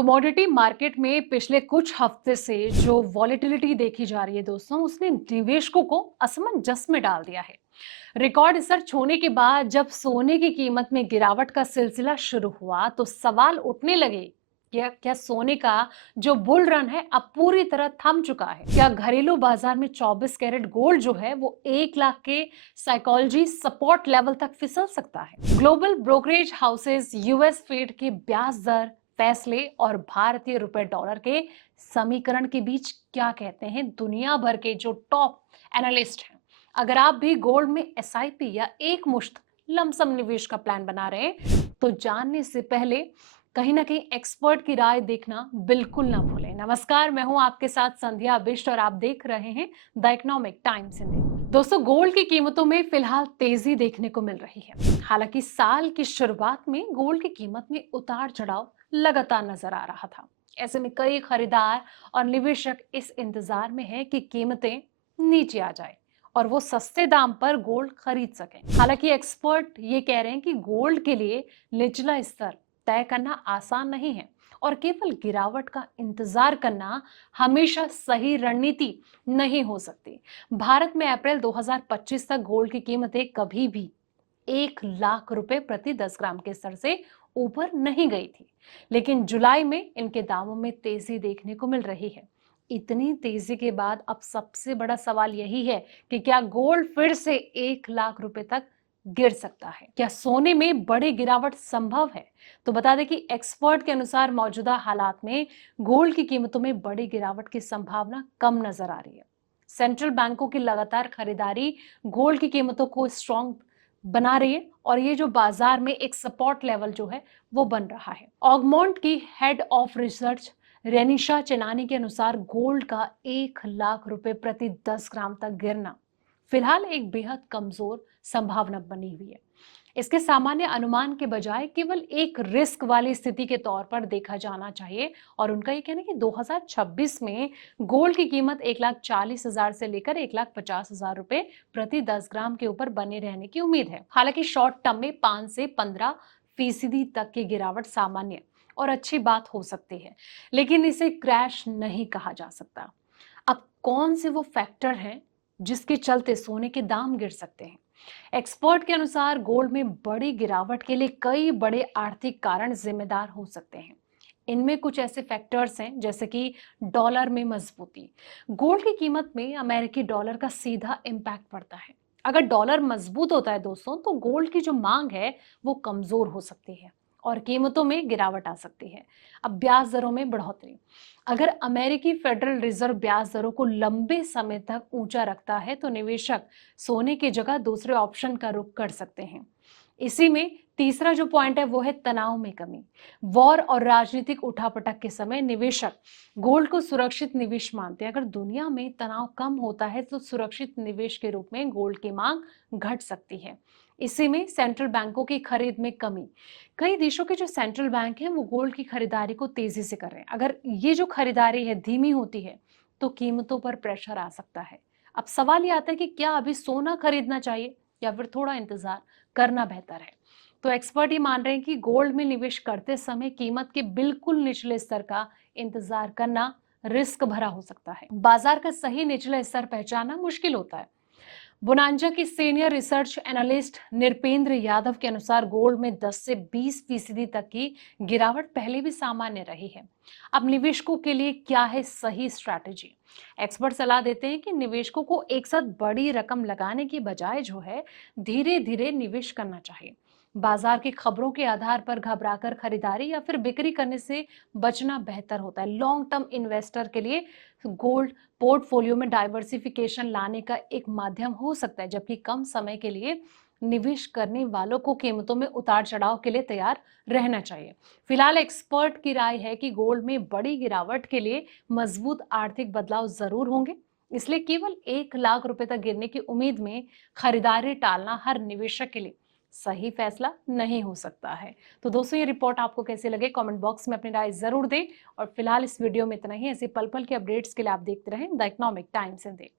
Commodity market में पिछले कुछ हफ्ते से जो वॉलेटिलिटी देखी जा रही है दोस्तों, उसने निवेशकों को असमंजस में डाल दिया है। रिकॉर्ड स्तर छूने के बाद जब सोने की कीमत में गिरावट का सिलसिला शुरू हुआ तो सवाल उठने लगे। क्या सोने का जो बुल रन है अब पूरी तरह थम चुका है? क्या घरेलू बाजार में 24 कैरेट गोल्ड जो है वो 1 लाख के साइकोलॉजी सपोर्ट लेवल तक फिसल सकता है? Global brokerage houses, US Fed के ब्याज दर फैसले और भारतीय रुपए डॉलर के समीकरण के बीच क्या कहते हैं दुनिया भर के जो टॉप एनालिस्ट हैं? अगर आप भी गोल्ड में एसआईपी या एक मुश्त लमसम निवेश का प्लान बना रहे हैं तो जानने से पहले कहीं ना कहीं एक्सपर्ट की राय देखना बिल्कुल ना भूलें। नमस्कार, मैं हूं आपके साथ संध्या बिष्ट और आप देख रहे हैं द इकोनॉमिक टाइम्स हिंदी। दोस्तों, गोल्ड की कीमतों में फिलहाल तेजी देखने को मिल रही है। हालांकि साल की शुरुआत में गोल्ड की कीमत में उतार चढ़ाव लगातार नजर आ रहा था। ऐसे में कई खरीदार और निवेशक इस इंतजार में हैं कि कीमतें नीचे आ जाए और वो सस्ते दाम पर गोल्ड खरीद सकें। हालांकि एक्सपर्ट ये कह रहे हैं कि गोल्ड के लिए निचला स्तर तय करना आसान नहीं है और केवल गिरावट का इंतजार करना हमेशा सही रणनीति नहीं हो सकती। भारत में अप्रैल 2025 तक गोल्ड की कीमतें कभी भी 1 लाख रुपए प्रति 10 ग्राम के स्तर से ऊपर नहीं गई थी, लेकिन जुलाई में इनके दामों में तेजी देखने को मिल रही है। इतनी तेजी के बाद अब सबसे बड़ा सवाल यही है कि क्या गोल्ड फिर से 1 लाख रुपए तक गिर सकता है? क्या सोने में बड़ी गिरावट संभव है? तो बता दें कि एक्सपर्ट के अनुसार मौजूदा हालात में गोल्ड की कीमतों में बड़ी गिरावट की संभावना कम नजर आ रही है। सेंट्रल बैंकों की लगातार खरीदारी गोल्ड की कीमतों को स्ट्रॉन्ग बना रही है और ये जो बाजार में एक सपोर्ट लेवल जो है वो बन रहा है। ऑगमोंट की हेड ऑफ रिसर्च रेनिशा चेनानी के अनुसार गोल्ड का 1 लाख रुपए प्रति 10 ग्राम तक गिरना फिलहाल एक बेहद कमजोर संभावना बनी हुई है। इसके सामान्य अनुमान के बजाय केवल एक रिस्क वाली स्थिति के तौर पर देखा जाना चाहिए और उनका ये कहना है कि 2026 में गोल्ड की कीमत 1,40,000 से लेकर 1,50,000 रुपए प्रति 10 ग्राम के ऊपर बने रहने की उम्मीद है। हालांकि शॉर्ट टर्म में 5 से 15% तक की गिरावट सामान्य और अच्छी बात हो सकती है, लेकिन इसे क्रैश नहीं कहा जा सकता। अब कौन से वो फैक्टर हैं जिसके चलते सोने के दाम गिर सकते हैं? एक्सपर्ट के अनुसार गोल्ड में बड़ी गिरावट के लिए कई बड़े आर्थिक कारण जिम्मेदार हो सकते हैं। इनमें कुछ ऐसे फैक्टर्स हैं जैसे कि डॉलर में मजबूती। गोल्ड की कीमत में अमेरिकी डॉलर का सीधा इम्पैक्ट पड़ता है। अगर डॉलर मजबूत होता है दोस्तों तो गोल्ड की जो मांग है वो कमजोर हो सकती है और कीमतों में गिरावट आ सकती है। अब ब्याज दरों में बढ़ोतरी। अगर अमेरिकी फेडरल रिजर्व ब्याज दरों को लंबे समय तक ऊंचा रखता है तो निवेशक सोने की जगह दूसरे ऑप्शन का रुख कर सकते हैं। इसी में तीसरा जो पॉइंट है वो है तनाव में कमी। वॉर और राजनीतिक उठापटक के समय निवेशक गोल्ड को सुरक्षित निवेश मानते हैं। अगर दुनिया में तनाव कम होता है तो सुरक्षित निवेश के रूप में गोल्ड की मांग घट सकती है। इसी में सेंट्रल बैंकों की खरीद में कमी। कई देशों के जो सेंट्रल बैंक हैं वो गोल्ड की खरीदारी को तेजी से कर रहे हैं। अगर ये जो खरीदारी है धीमी होती है तो कीमतों पर प्रेशर आ सकता है। अब सवाल ये आता है कि क्या अभी सोना खरीदना चाहिए या फिर थोड़ा इंतजार करना बेहतर है? तो एक्सपर्ट ये मान रहे हैं कि गोल्ड में निवेश करते समय कीमत के बिल्कुल निचले स्तर का इंतजार करना रिस्क भरा हो सकता है। बाजार का सही निचला स्तर पहचानना मुश्किल होता है। बोनांजा की senior research analyst Nripendra Yadav के अनुसार गोल्ड में 10 से 20% तक की गिरावट पहले भी सामान्य रही है। अब निवेशकों के लिए क्या है सही स्ट्रैटेजी? एक्सपर्ट सलाह देते हैं कि निवेशकों को एक साथ बड़ी रकम लगाने की बजाय जो है धीरे धीरे निवेश करना चाहिए। बाजार की खबरों के आधार पर घबराकर खरीदारी या फिर बिक्री करने से बचना बेहतर होता है। लॉन्ग टर्म इन्वेस्टर के लिए गोल्ड पोर्टफोलियो में डाइवर्सिफिकेशन लाने का एक माध्यम हो सकता है, जबकि कम समय के लिए निवेश करने वालों को कीमतों में उतार चढ़ाव के लिए तैयार रहना चाहिए। फिलहाल एक्सपर्ट की राय है कि गोल्ड में बड़ी गिरावट के लिए मजबूत आर्थिक बदलाव जरूर होंगे, इसलिए केवल 1 लाख रुपए तक गिरने की उम्मीद में खरीदारी टालना हर निवेशक के लिए सही फैसला नहीं हो सकता है। तो दोस्तों, ये रिपोर्ट आपको कैसे लगे कमेंट बॉक्स में अपनी राय जरूर दें और फिलहाल इस वीडियो में इतना ही। ऐसे पल पल के अपडेट्स के लिए आप देखते रहें द इकोनॉमिक टाइम्स हिंदी।